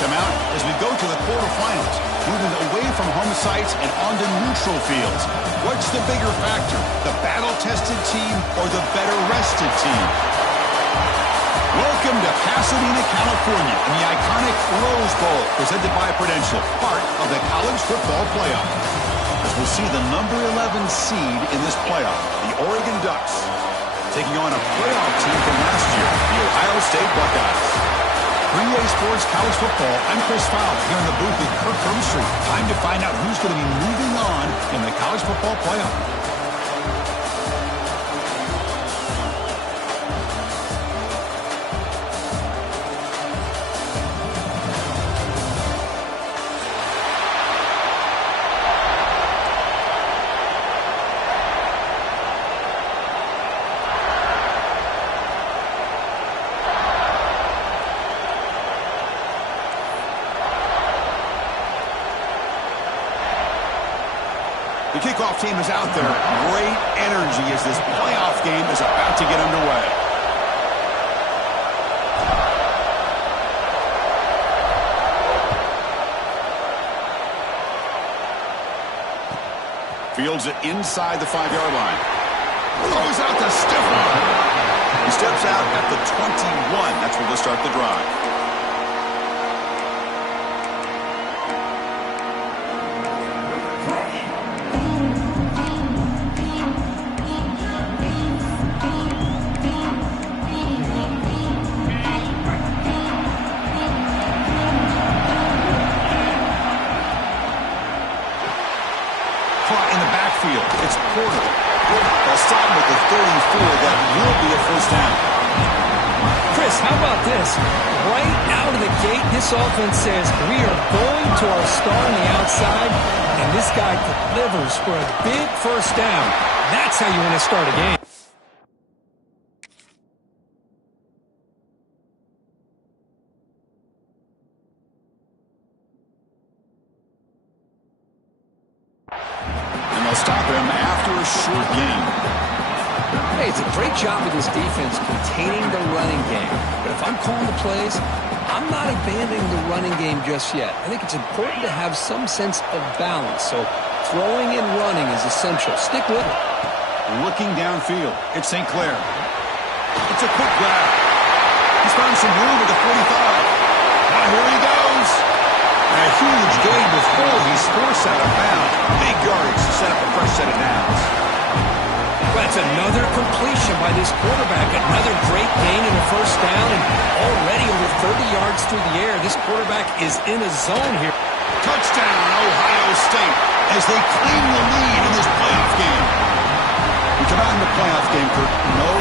time out as we go to the quarterfinals, moving away from home sites and onto neutral fields. What's the bigger factor, the battle-tested team or the better-rested team? Welcome to Pasadena, California, in the iconic Rose Bowl, presented by Prudential, part of the college football playoff. As we'll see the number 11 seed in this playoff, the Oregon Ducks, taking on a playoff team from last year, the Ohio State Buckeyes. 3A Sports College Football, I'm Chris Fowler, here in the booth with Kirk Hermstreet. Time to find out who's going to be moving on in the college football playoff. The kickoff team is out there. Great energy as this playoff game is about to get underway. Fields it inside the 5-yard line. Throws out the stiff arm. He steps out at the 21. That's where they'll start the drive. It's Porter. They'll stop him at the 34. That will be a first down. Chris, how about this? Right out of the gate, this offense says, we are going to our star on the outside, and this guy delivers for a big first down. That's how you want to start a game. Stop him after a short game. Hey, it's a great job of this defense containing the running game. But if I'm calling the plays, I'm not abandoning the running game just yet. I think it's important to have some sense of balance. So throwing and running is essential. Stick with it. Looking downfield, it's St. Clair. It's a quick grab. He's found some room at the 45. Now here he goes. A huge gain before he's forced out of bounds. Big yardage to set up a fresh set of downs. That's another completion by this quarterback. Another great gain in the first down, and already over 30 yards through the air. This quarterback is in a zone here. Touchdown, Ohio State, as they claim the lead in this playoff game. We come out in the playoff game, Kirk. No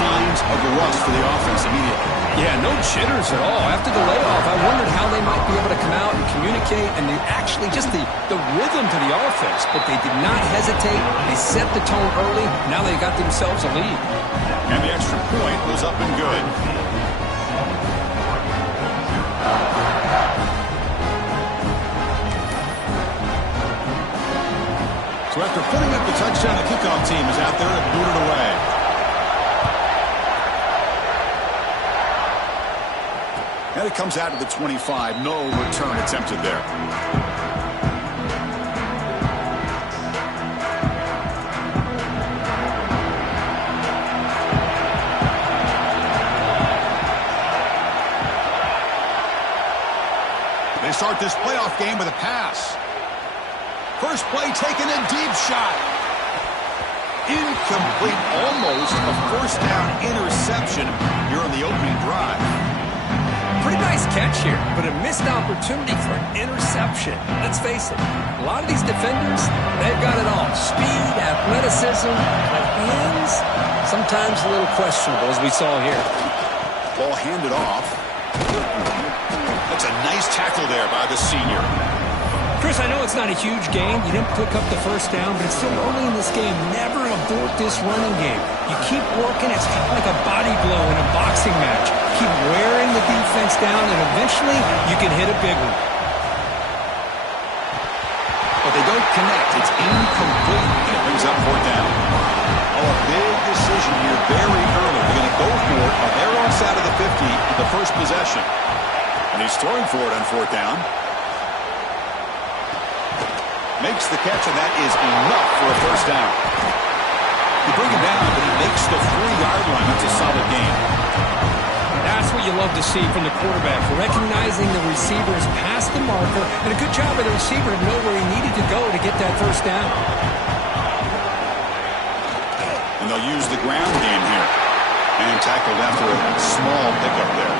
signs of the rust for the offense immediately. Yeah, no jitters at all. After the layoff, I wondered how they might be able to come out and communicate and actually just the rhythm to the offense. But they did not hesitate. They set the tone early. Now they got themselves a lead. And the extra point was up and good. So after putting up the touchdown, the kickoff team is out there to boot it away. And it comes out to the 25. No return attempted there. They start this playoff game with a pass. First play taken, a deep shot. Incomplete, almost a first down interception here on the opening drive. Pretty nice catch here, but a missed opportunity for an interception. Let's face it, a lot of these defenders, they've got it all. Speed, athleticism, but hands, sometimes a little questionable, as we saw here. Ball handed off. That's a nice tackle there by the senior. Chris, I know it's not a huge game. You didn't pick up the first down, but it's still early in this game. Never abort this running game. You keep working. It's kind of like a body blow in a boxing match. Keep wearing the defense down, and eventually you can hit a big one. But they don't connect. It's incomplete, and it brings up fourth down. Oh, a big decision here very early. They're going to go for it on their own side of the 50 with the first possession. And he's throwing for it on fourth down. Makes the catch, and that is enough for a first down. You bring him down, but he makes the 3-yard line. That's a solid gain. That's what you love to see from the quarterback, recognizing the receivers past the marker, and a good job by the receiver to know where he needed to go to get that first down. And they'll use the ground game here. And tackled after a small pickup there.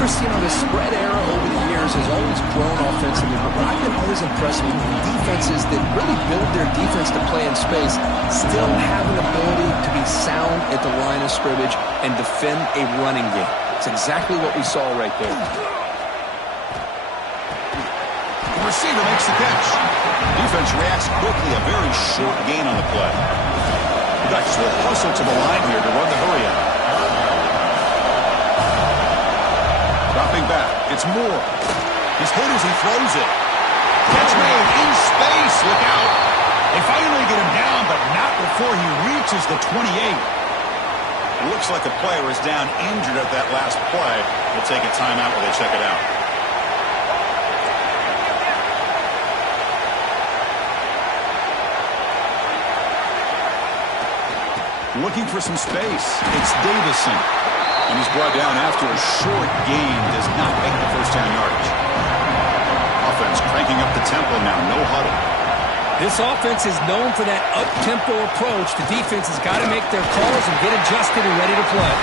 Chris, you know, the spread era over the years has always grown offensively, but what I've been always impressed with defenses that really build their defense to play in space still have an ability to be sound at the line of scrimmage and defend a running game. It's exactly what we saw right there. The receiver makes the catch. Defense reacts quickly, a very short gain on the play. The Ducks will hustle to the line here to run the hurry up. Dropping back, it's Moore. He's hit as he throws it. Catch made in space, look out. They finally get him down, but not before he reaches the 28. It looks like a player is down injured at that last play. We'll take a timeout while they check it out. Looking for some space. It's Davison. And he's brought down after a short gain. Does not make the first down yardage. Offense cranking up the tempo now. No huddle. This offense is known for that up-tempo approach. The defense has got to make their calls and get adjusted and ready to play.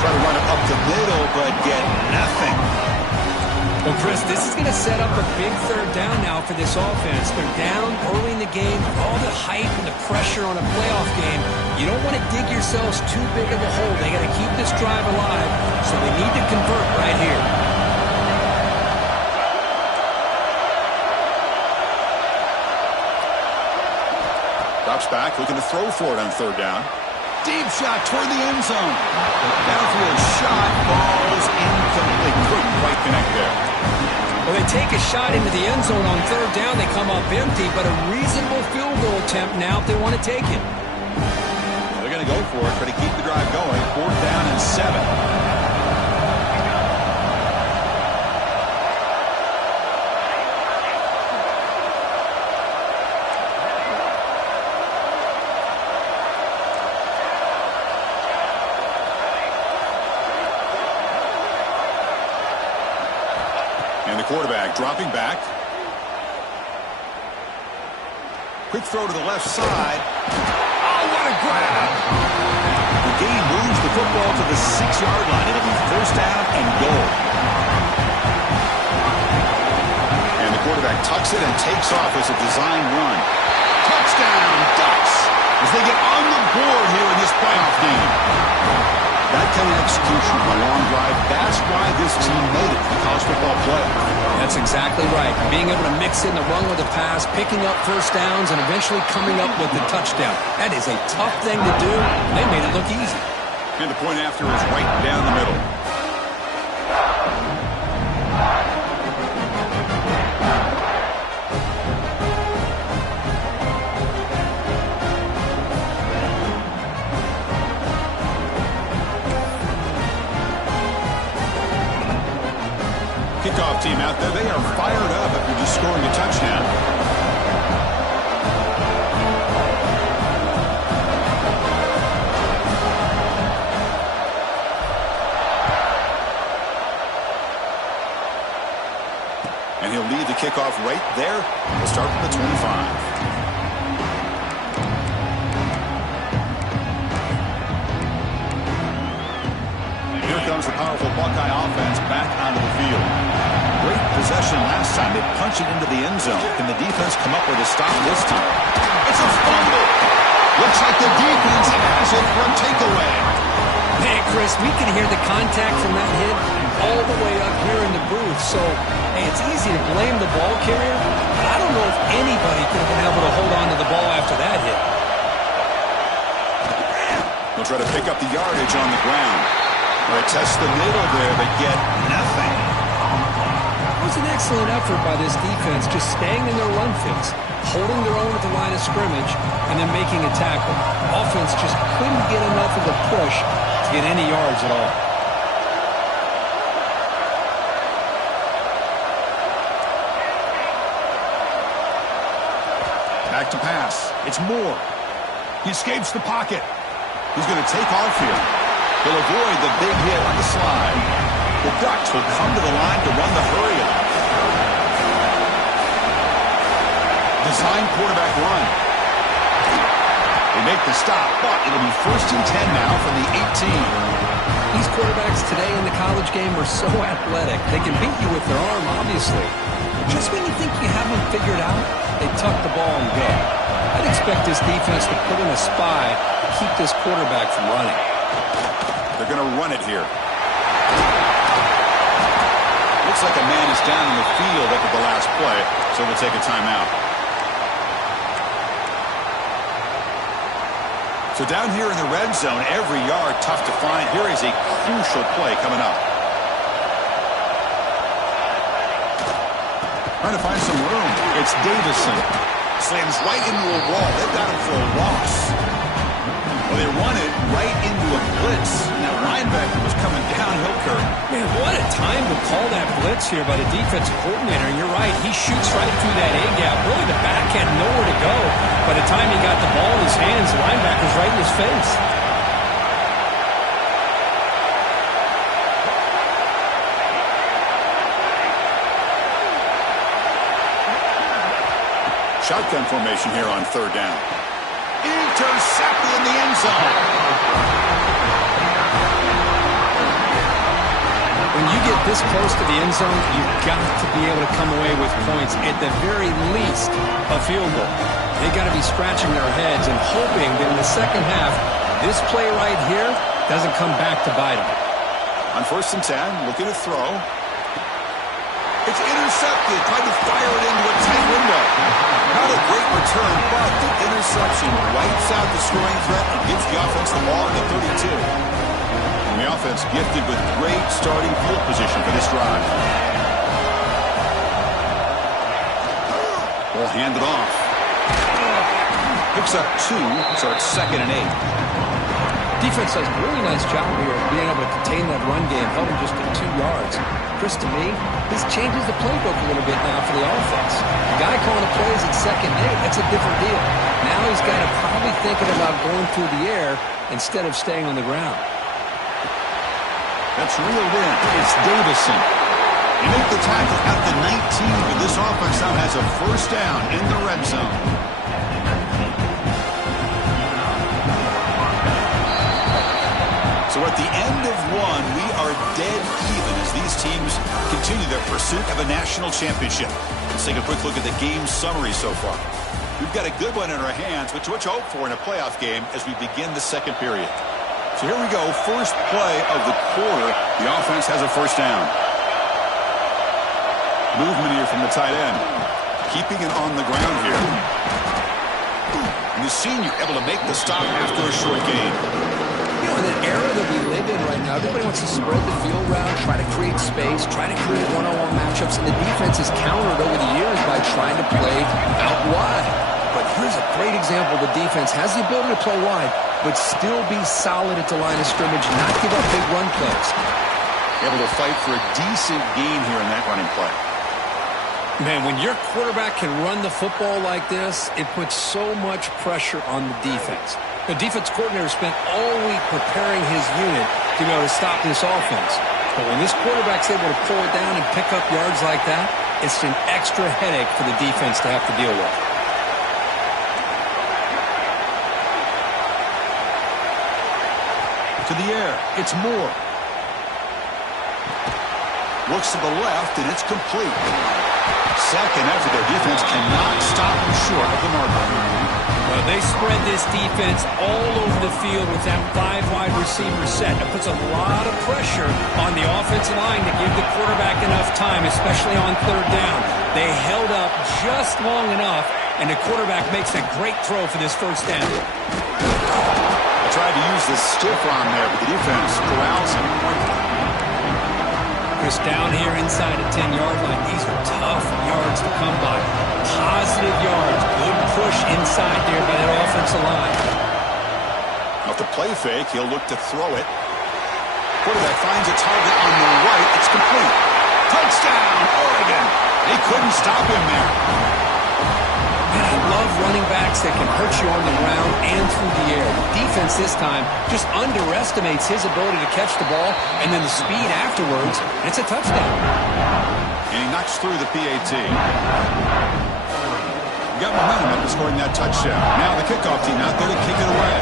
Try to run it up the middle, but get nothing. Well, Chris, this is going to set up a big third down now for this offense. They're down early in the game. All the hype and the pressure on a playoff game. You don't want to dig yourselves too big of a hole. They got to keep this drive alive, so they need to convert right here. Drops back, looking to throw for it on third down. Deep shot toward the end zone. Downfield shot falls incomplete. Couldn't quite connect there. Well, they take a shot into the end zone on third down. They come up empty, but a reasonable field goal attempt now if they want to take it. They're going to go for it, try to keep the drive going. Fourth down and 7. Quarterback dropping back. Quick throw to the left side. Oh, what a grab! The game moves the football to the 6-yard line. It'll be first down and goal. And the quarterback tucks it and takes off as a design run. Touchdown, Ducks! As they get on the board here in this playoff game. That kind of execution on a long drive, that's why this team made it to the college football playoff. That's exactly right. Being able to mix in the run with the pass, picking up first downs, and eventually coming up with the touchdown. That is a tough thing to do. They made it look easy. And the point after is right down the middle. Kickoff team out there, they are fired up after just scoring a touchdown. And he'll lead the kickoff right there. We'll start from the 25. Here comes the powerful Buckeye offense back onto the field. Great possession last time. They punch it into the end zone. Can the defense come up with a stop this time? It's a fumble. Looks like the defense has it for a takeaway. Man, Chris, we can hear the contact from that hit all the way up here in the booth. So, hey, it's easy to blame the ball carrier, but I don't know if anybody could have been able to hold on to the ball after that hit. They'll try to pick up the yardage on the ground. They test the middle there, but get nothing. It was an excellent effort by this defense, just staying in their run fits, holding their own at the line of scrimmage, and then making a tackle. Offense just couldn't get enough of a push to get any yards at all. to pass. It's Moore. He escapes the pocket. He's going to take off here. He'll avoid the big hit on the slide. The Ducks will come to the line to run the hurry-up. Design quarterback run. They make the stop, but it'll be 1st and 10 now from the 18. These quarterbacks today in the college game are so athletic. They can beat you with their arm, obviously. Just when you think you have them figured out, they tuck the ball and go. I'd expect this defense to put in a spy to keep this quarterback from running. They're going to run it here. Looks like a man is down in the field after the last play, so they'll take a timeout. So down here in the red zone, every yard tough to find. Here is a crucial play coming up. Trying to find some room. It's Davison. Slams right into a wall. They've got him for a loss. Well, they run it right into a blitz. And that linebacker was coming downhill, Kurt. Man, what a time to call that blitz here by the defensive coordinator. And you're right, he shoots right through that A-gap. Really, the back had nowhere to go. By the time he got the ball in his hands, the linebacker's right in his face. Shotgun formation here on 3rd down. Intercepted in the end zone. When you get this close to the end zone, you've got to be able to come away with points. At the very least, a field goal. They got to be scratching their heads and hoping that in the second half, this play right here doesn't come back to bite them. On 1st and 10, looking to throw. It's intercepted. Tried to fire it into a tight window. Not a great return, but the interception wipes out the scoring threat and gives the offense the ball at the 32. And the offense gifted with great starting field position for this drive. Ball handed off. Picks up 2, so it's 2nd and 8. Defense does a really nice job here of being able to contain that run game, held him just at 2 yards. Chris, to me, this changes the playbook a little bit now for the offense. The guy calling the plays at 2nd and 8, that's a different deal. Now he's got to probably thinking about going through the air instead of staying on the ground. That's reeled in. It's Davison. He made the tackle at the 19, but this offense now has a 1st down in the red zone. So at the end of 1, we are dead even as these teams continue their pursuit of a national championship. Let's take a quick look at the game summary so far. We've got a good one in our hands, but what you hope for in a playoff game as we begin the 2nd period. So here we go, first play of the quarter. The offense has a 1st down. Movement here from the tight end. Keeping it on the ground here. And the senior able to make the stop after a short gain. You know, in an era that we live in right now, everybody wants to spread the field around, try to create space, try to create one-on-one matchups, and the defense has countered over the years by trying to play out wide. But here's a great example. The defense has the ability to play wide, but still be solid at the line of scrimmage, not give up big run plays. Able to fight for a decent gain here in that running play. Man, when your quarterback can run the football like this, it puts so much pressure on the defense. The defense coordinator spent all week preparing his unit to be able to stop this offense. But when this quarterback's able to pull it down and pick up yards like that, it's an extra headache for the defense to have to deal with. To the air, it's Moore. Looks to the left, and it's complete. 2nd effort, their defense cannot stop them short of the marker. Well, they spread this defense all over the field with that 5 wide receiver set. It puts a lot of pressure on the offensive line to give the quarterback enough time, especially on 3rd down. They held up just long enough, and the quarterback makes a great throw for this 1st down. I tried to use the stiff arm there, but the defense corrals him. Chris, down here inside the 10-yard line, these are tough yards to come by. Positive yards, good push inside there by that offensive line. Off the play fake, he'll look to throw it. Quarterback finds a target on the right. It's complete. Touchdown, Oregon. They couldn't stop him there. Man, I love running backs that can hurt you on the ground and through the air. The defense this time just underestimates his ability to catch the ball, and then the speed afterwards, and it's a touchdown. And he knocks through the PAT. Got momentum after scoring that touchdown. Now the kickoff team out there to kick it away.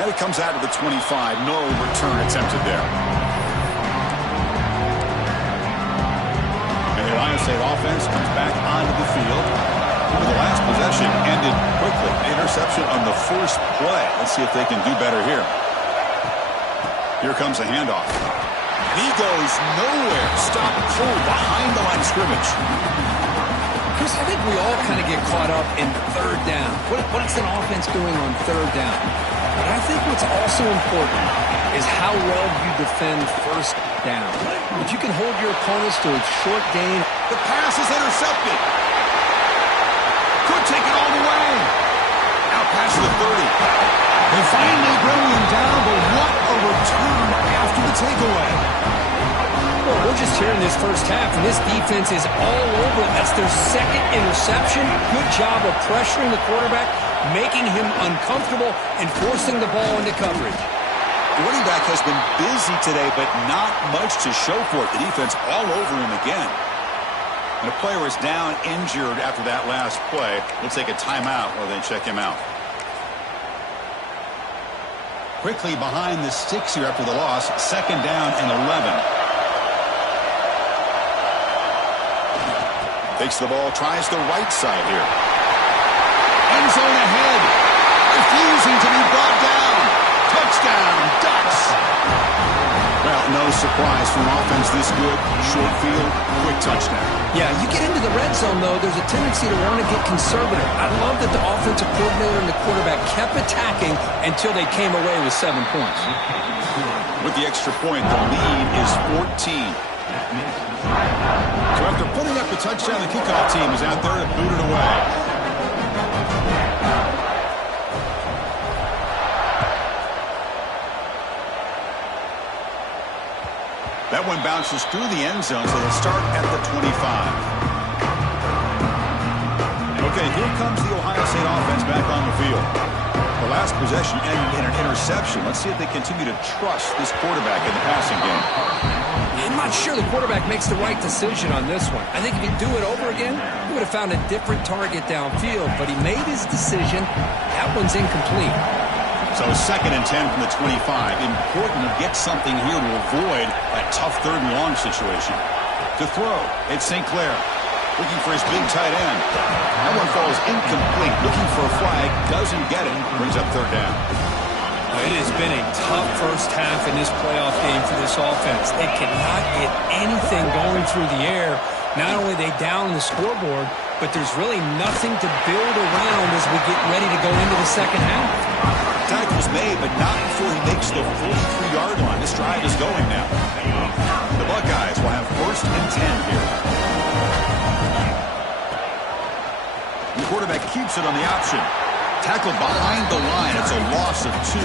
And it comes out to the 25. No return attempted there. And the Ohio State offense comes back onto the field. The last possession ended quickly. Interception on the first play. Let's see if they can do better here. Here comes a handoff. He goes nowhere. Stop cold behind the line of scrimmage. Chris, I think we all kind of get caught up in third down. What's an offense doing on third down? But I think what's also important is how well you defend first down. If you can hold your opponents to a short gain. The pass is intercepted. Could take it all the way. Out past the 30. They finally bring him down, but what a return after the takeaway. Well, we're just here in this first half, and this defense is all over. That's their second interception. Good job of pressuring the quarterback, making him uncomfortable, and forcing the ball into coverage. The running back has been busy today, but not much to show for it. The defense all over him again. And the player is down injured after that last play. We'll take a timeout while they check him out. Quickly behind the sticks here after the loss. Second down and 11. Takes the ball, tries the right side here. End zone ahead. Refusing to be brought down. Touchdown, Ducks. Well, no surprise from offense this good. Short field, quick touchdown. Yeah, you get into the red zone, though, there's a tendency to want to get conservative. I love that the offensive coordinator and the quarterback kept attacking until they came away with 7 points. With the extra point, the lead is 14. So after putting up the touchdown, the kickoff team is out there to boot it away. That one bounces through the end zone, so they'll start at the 25. Okay, here comes the Ohio State offense back on the field. The last possession ended in an interception. Let's see if they continue to trust this quarterback in the passing game. I'm not sure the quarterback makes the right decision on this one. I think if he'd do it over again, he would have found a different target downfield, but he made his decision. That one's incomplete. So second and 10 from the 25. Important to get something here to avoid that tough third and long situation. To throw, it's St. Clair. Looking for his big tight end. That one falls incomplete. Looking for a flag. Doesn't get it. Brings up third down. It has been a tough first half in this playoff game for this offense. They cannot get anything going through the air. Not only are they down the scoreboard, but there's really nothing to build around as we get ready to go into the second half. Tackle's made, but not before he makes the 43-yard line. This drive is going now. The Buckeyes will have first and 10 here. The quarterback keeps it on the option. Tackle behind the line. It's a loss of 2.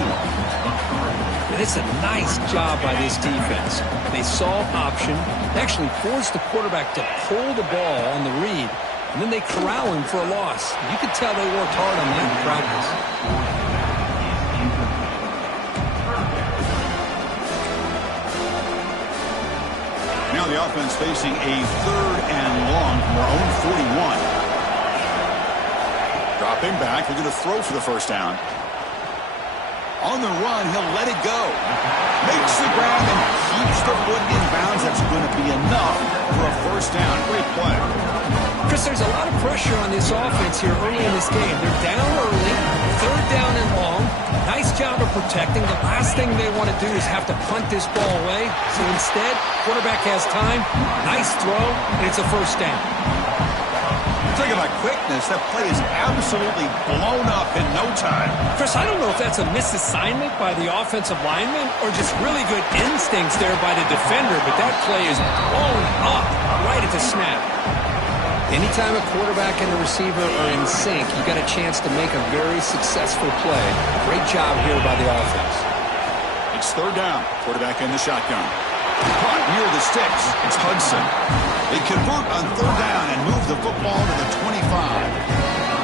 And it's a nice job by this defense. They saw option, actually forced the quarterback to pull the ball on the read, and then they corral him for a loss. You could tell they worked hard on that in practice. Now the offense facing a third and long from their own 41. Dropping back, they're going to throw for the first down. On the run, he'll let it go. Makes the grab and keeps the foot in bounds. That's going to be enough for a first down. Great play. Chris, there's a lot of pressure on this offense here early in this game. They're down early, third down and long. Nice job of protecting. The last thing they want to do is have to punt this ball away. So instead, quarterback has time. Nice throw, and it's a first down. Talking about quickness, that play is absolutely blown up in no time. Chris, I don't know if that's a misassignment by the offensive lineman or just really good instincts there by the defender, but that play is blown up right at the snap. Anytime a quarterback and a receiver are in sync, you got a chance to make a very successful play. Great job here by the offense. It's third down. Quarterback in the shotgun. Caught near the sticks. It's Hudson. They convert on third down and move the football to the 25.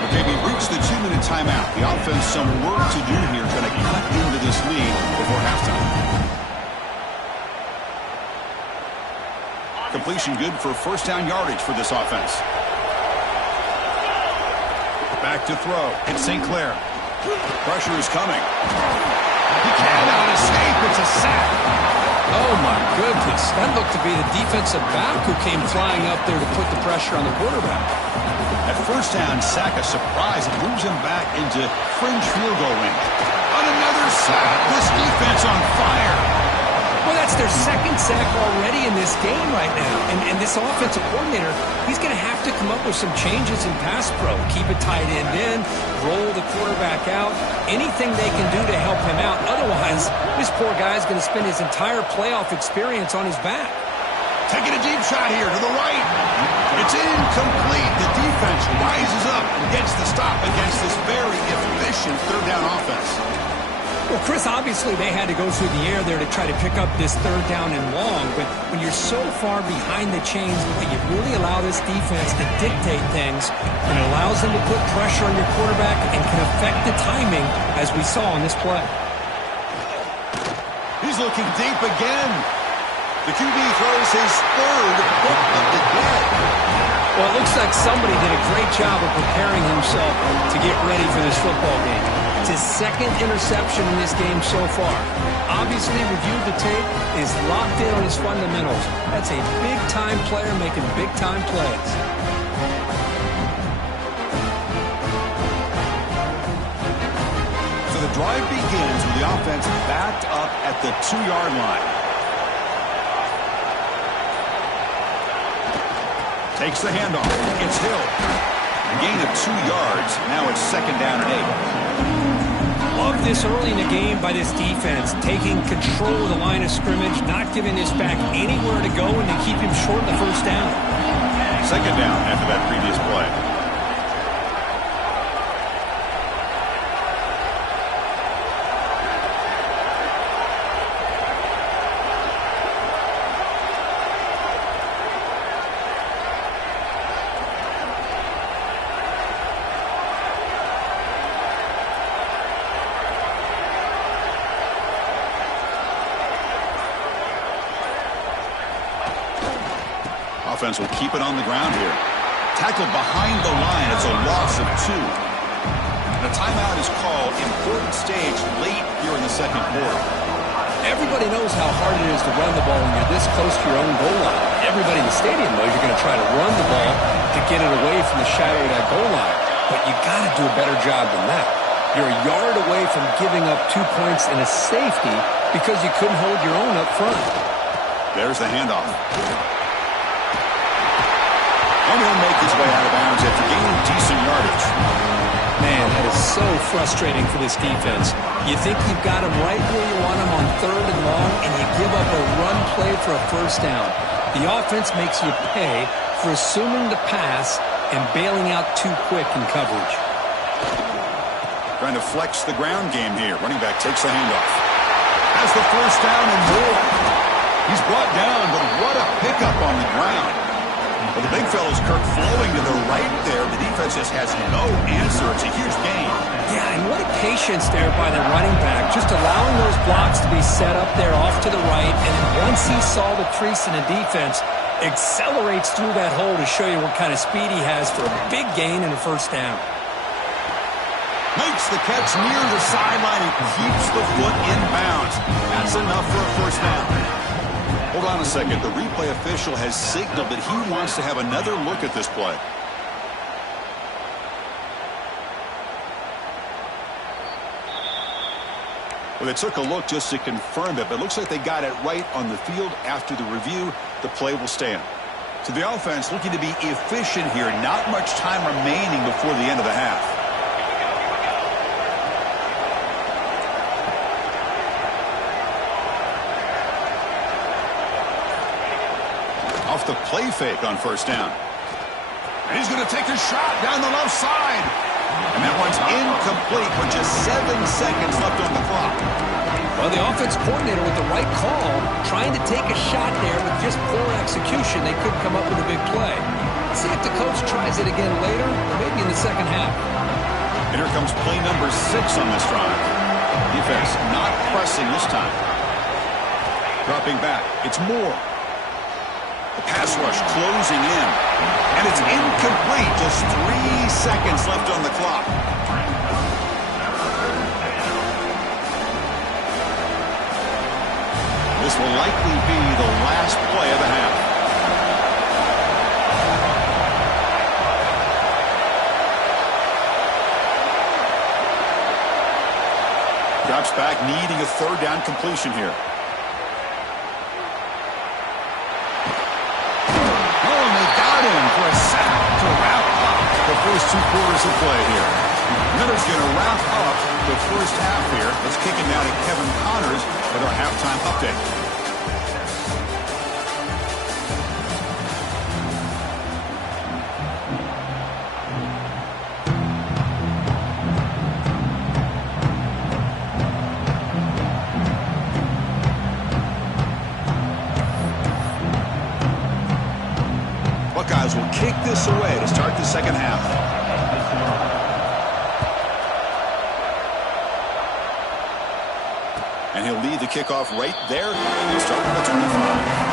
Okay, we reached the 2-minute timeout. The offense some work to do here, trying to cut into this lead before halftime. Completion good for first down yardage for this offense. Back to throw. It's St. Clair. Pressure is coming. He cannot escape. It's a sack. Oh, my goodness. That looked to be the defensive back who came flying up there to put the pressure on the quarterback. At first down, sack a surprise. It moves him back into fringe field goal range. On another sack. This defense on fire. Well, that's their second sack already in this game right now. And this offensive coordinator, he's going to have to come up with some changes in pass pro. Keep a tight end in, roll the quarterback out, anything they can do to help him out. Otherwise, this poor guy's going to spend his entire playoff experience on his back. Taking a deep shot here to the right. It's incomplete. The defense rises up and gets the stop against this very efficient third down offense. Well, Chris, obviously they had to go through the air there to try to pick up this third down and long, but when you're so far behind the chains, you really allow this defense to dictate things, and it allows them to put pressure on your quarterback and can affect the timing, as we saw on this play. He's looking deep again. The QB throws his third pick of the day. Well, it looks like somebody did a great job of preparing himself to get ready for this football game. It's his second interception in this game so far. Obviously, reviewed the tape, is locked in on his fundamentals. That's a big-time player making big-time plays. So the drive begins with the offense backed up at the 2-yard line. Takes the handoff. It's Hill. A gain of 2 yards. Now it's second down and 8. Love this early in the game by this defense, taking control of the line of scrimmage, not giving this back anywhere to go, and to keep him short of the first down. Second down after that previous play. Offense will keep it on the ground here. Tackled behind the line. It's a loss of 2. And a timeout is called. Important stage late here in the second quarter. Everybody knows how hard it is to run the ball when you're this close to your own goal line. Everybody in the stadium knows you're going to try to run the ball to get it away from the shadow of that goal line. But you got to do a better job than that. You're a yard away from giving up 2 points and a safety because you couldn't hold your own up front. There's the handoff. And he'll make his way out of bounds after gaining decent yardage. Man, that is so frustrating for this defense. You think you've got him right where you want him on third and long, and you give up a run play for a first down. The offense makes you pay for assuming the pass and bailing out too quick in coverage. Trying to flex the ground game here. Running back takes the handoff. Has the first down and more. He's brought down, but what a pickup on the ground. Well, the big fellow's Kirk flowing to the right there. The defense just has no answer. It's a huge gain. Yeah, and what a patience there by the running back, just allowing those blocks to be set up there off to the right, and then once he saw the crease in the defense, accelerates through that hole to show you what kind of speed he has for a big gain and a first down. Makes the catch near the sideline and keeps the foot in bounds. That's enough for a first down. Hold on a second. The replay official has signaled that he wants to have another look at this play. Well, they took a look just to confirm it, but it looks like they got it right on the field. After the review, the play will stand. So the offense looking to be efficient here. Not much time remaining before the end of the half. Off the play fake on first down. And he's going to take a shot down the left side. And that one's incomplete with just 7 seconds left on the clock. Well, the offense coordinator with the right call, trying to take a shot there with just poor execution. They could come up with a big play. Let's see if the coach tries it again later, or maybe in the second half. And here comes play number 6 on this drive. Defense not pressing this time. Dropping back. It's Moore. The pass rush closing in. And it's incomplete. Just 3 seconds left on the clock. This will likely be the last play of the half. Drops back, needing a third down completion here. Oh, and they got him for a sack to wrap up the first 2 quarters of play here. Miller's going to wrap up the first half here. Let's kick it now to Kevin Connors with our halftime update. Buckeyes will kick this away to start the second half. And he'll lead the kickoff right there. He'll start with the 25.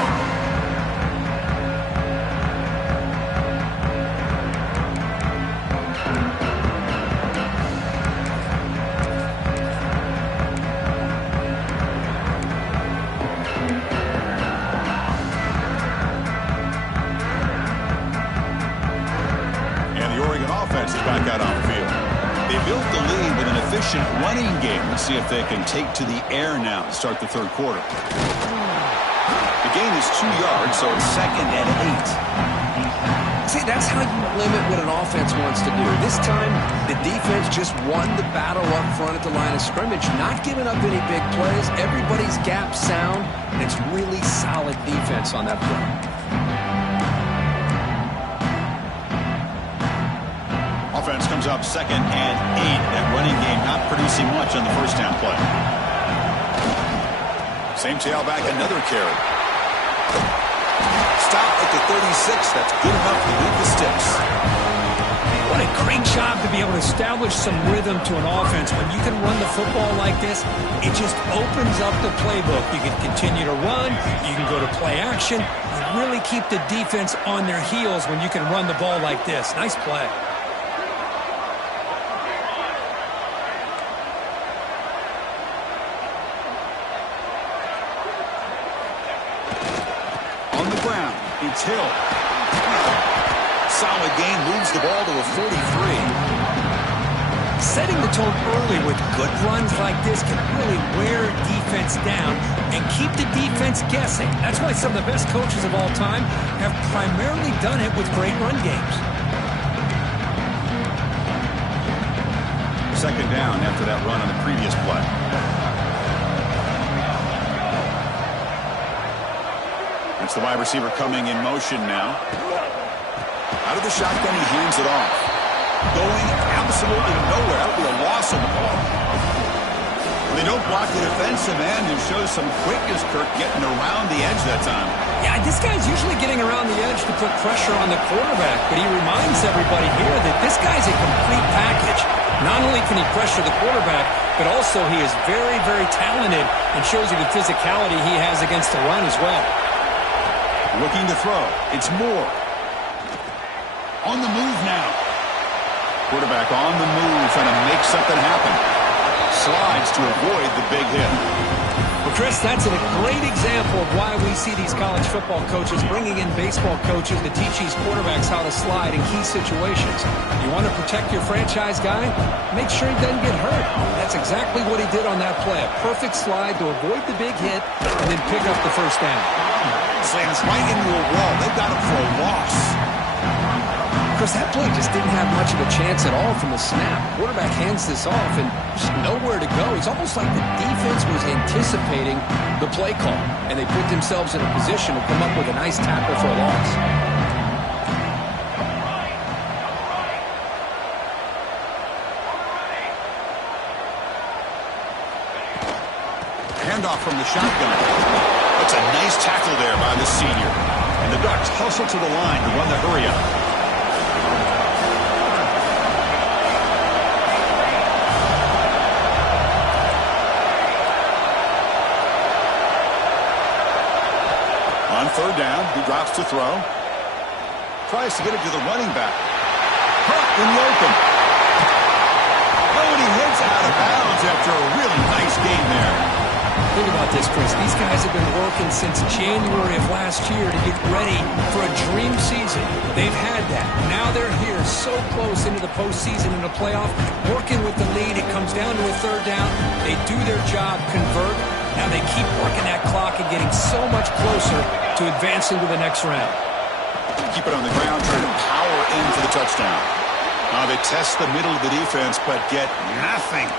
Back out on the field. They built the lead with an efficient running game. Let's see if they can take to the air now to start the third quarter. The gain is 2 yards, so it's 2nd and 8. See, that's how you limit what an offense wants to do. This time, the defense just won the battle up front at the line of scrimmage, not giving up any big plays. Everybody's gap sound, and it's really solid defense on that front. Offense comes up 2nd and 8. That running game not producing much on the first down play. Same tailback, another carry. Stop at the 36. That's good enough to beat the sticks. What a great job to be able to establish some rhythm to an offense. When you can run the football like this, it just opens up the playbook. You can continue to run. You can go to play action. You really keep the defense on their heels when you can run the ball like this. Nice play. It's Hill. Solid gain, moves the ball to a 43. Setting the tone early with good runs like this can really wear defense down and keep the defense guessing. That's why some of the best coaches of all time have primarily done it with great run games. 2nd down after that run on the previous play. It's the wide receiver coming in motion now. Out of the shotgun, he hands it off. Going absolutely nowhere. That would be a loss on the ball. Well, they don't block the defensive end and show some quickness, Kirk, getting around the edge that time. Yeah, this guy's usually getting around the edge to put pressure on the quarterback, but he reminds everybody here that this guy's a complete package. Not only can he pressure the quarterback, but also he is very, very talented and shows you the physicality he has against the run as well. Looking to throw. It's Moore. On the move now. Quarterback on the move, trying to make something happen. Slides to avoid the big hit. Well, Chris, that's a great example of why we see these college football coaches bringing in baseball coaches to teach these quarterbacks how to slide in key situations. You want to protect your franchise guy? Make sure he doesn't get hurt. That's exactly what he did on that play. A perfect slide to avoid the big hit and then pick up the first down. Slams right into a wall. They got him for a loss. Chris, that play just didn't have much of a chance at all from the snap. Quarterback hands this off and just nowhere to go. It's almost like the defense was anticipating the play call, and they put themselves in a position to come up with a nice tackle for a loss. handoff from the shotgun. That's a nice tackle there by the senior. And the Ducks hustle to the line to run the hurry-up. On third down, he drops to throw. Tries to get it to the running back. Caught in the open. Oh, and he heads out of bounds after a really nice game there. Think about this, Chris. These guys have been working since January of last year to get ready for a dream season. They've had that. Now they're here so close into the postseason and the playoff, working with the lead. It comes down to a third down. They do their job, convert. Now they keep working that clock and getting so much closer to advancing to the next round. Keep it on the ground, trying to power in for the touchdown. They test the middle of the defense, but get nothing.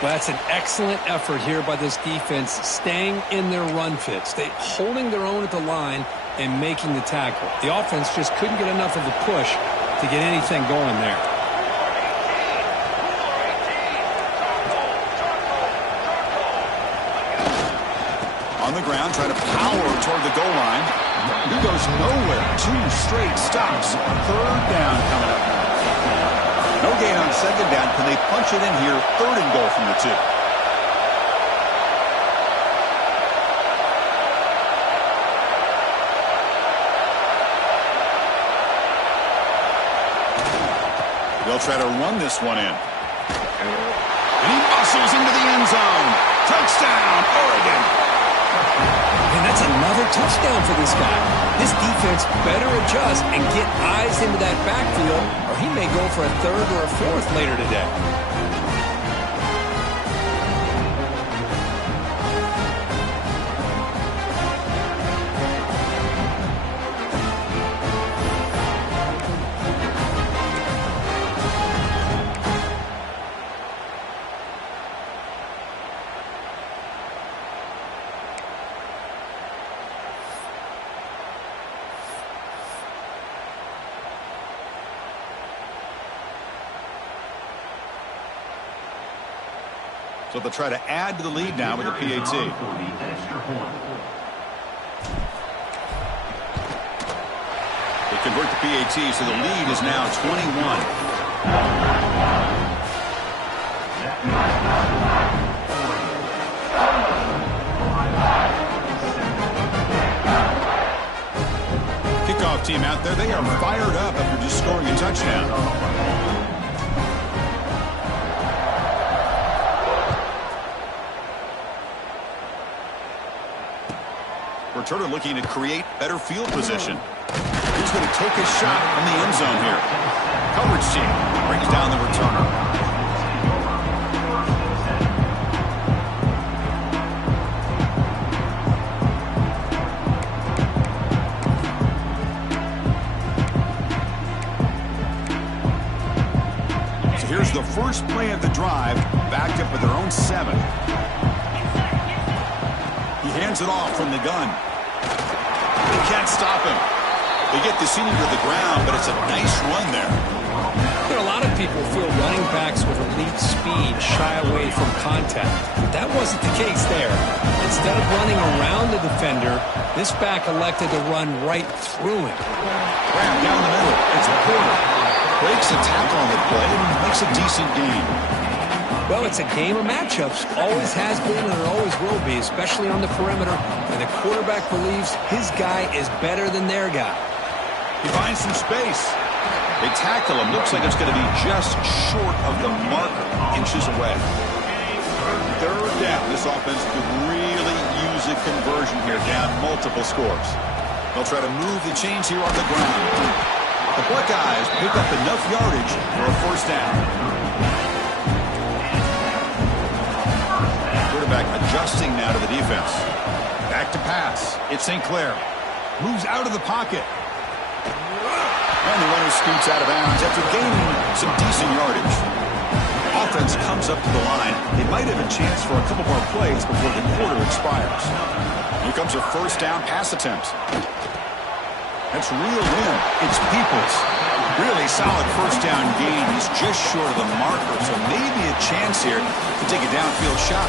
Well, that's an excellent effort here by this defense, staying in their run fits. They holding their own at the line and making the tackle. The offense just couldn't get enough of a push to get anything going there. On the ground, trying to power toward the goal line. He goes nowhere. 2 straight stops. Third down coming up. No gain on second down. Can they punch it in here? Third and goal from the 2. They'll try to run this one in. And he muscles into the end zone. Touchdown, Oregon. And that's another touchdown for this guy. This defense better adjust and get eyes into that backfield, or he may go for a third or a fourth later today. So they'll try to add to the lead now with the PAT. They convert the PAT, so the lead is now 21. Kickoff team out there, they are fired up after just scoring a touchdown. Returner looking to create better field position. He's going to take his shot from the end zone here. Coverage team brings down the returner. So here's the first play of the drive, backed up with their own 7. He hands it off from the gun. They can't stop him. They get the senior to the ground, but it's a nice run there. You know, a lot of people feel running backs with elite speed shy away from contact. But that wasn't the case there. Instead of running around the defender, this back elected to run right through him. Grab down the middle. It's Porter. Breaks a tackle on the play and makes a decent gain. Well, it's a game of matchups. Always has been and it always will be, especially on the perimeter. And the quarterback believes his guy is better than their guy. He finds some space. They tackle him. Looks like it's going to be just short of the marker, inches away. Third down. This offense could really use a conversion here, down multiple scores. They'll try to move the chains here on the ground. The Buckeyes pick up enough yardage for a first down. Quarterback adjusting now to the defense. Back to pass. It's St. Clair. Moves out of the pocket. And the runner scoots out of bounds after gaining some decent yardage. Offense comes up to the line. They might have a chance for a couple more plays before the quarter expires. Here comes a first down pass attempt. That's reeled in. It's Peoples. Really solid first down gain. He's just short of the marker, so maybe a chance here to take a downfield shot.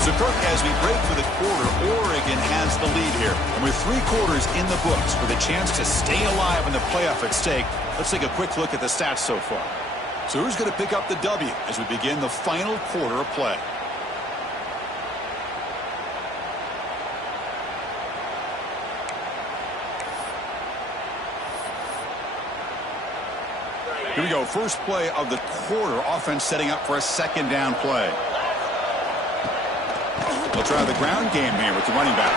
So, Kirk, as we break for the quarter, Oregon has the lead here. And with 3 quarters in the books with a chance to stay alive in the playoff at stake, let's take a quick look at the stats so far. So who's going to pick up the W as we begin the final quarter of play? Here we go. First play of the quarter. Offense setting up for a second down play. They'll try the ground game here with the running back.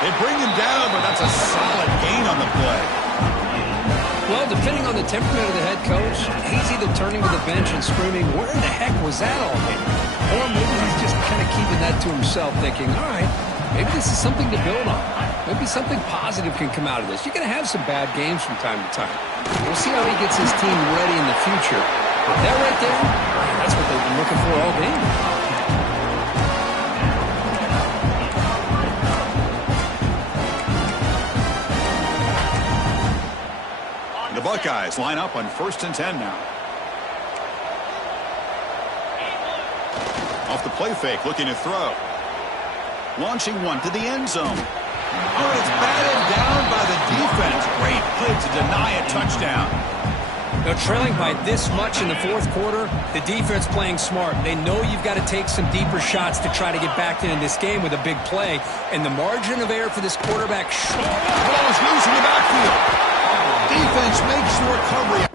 They bring him down, but that's a solid gain on the play. Well, depending on the temperament of the head coach, he's either turning to the bench and screaming, where in the heck was that all game? Or maybe he's just kind of keeping that to himself, thinking, all right, maybe this is something to build on. Maybe something positive can come out of this. You're going to have some bad games from time to time. We'll see how he gets his team ready in the future. But that right there, that's what they've been looking for all game. The Buckeyes line up on 1st and 10 now. Off the play fake, looking to throw. Launching one to the end zone. Oh, it's batted down by the defense. Great play to deny a touchdown. They're trailing by this much in the 4th quarter. The defense playing smart. They know you've got to take some deeper shots to try to get back into this game with a big play. And the margin of error for this quarterback. Ball is loose in the backfield. Defense makes the recovery.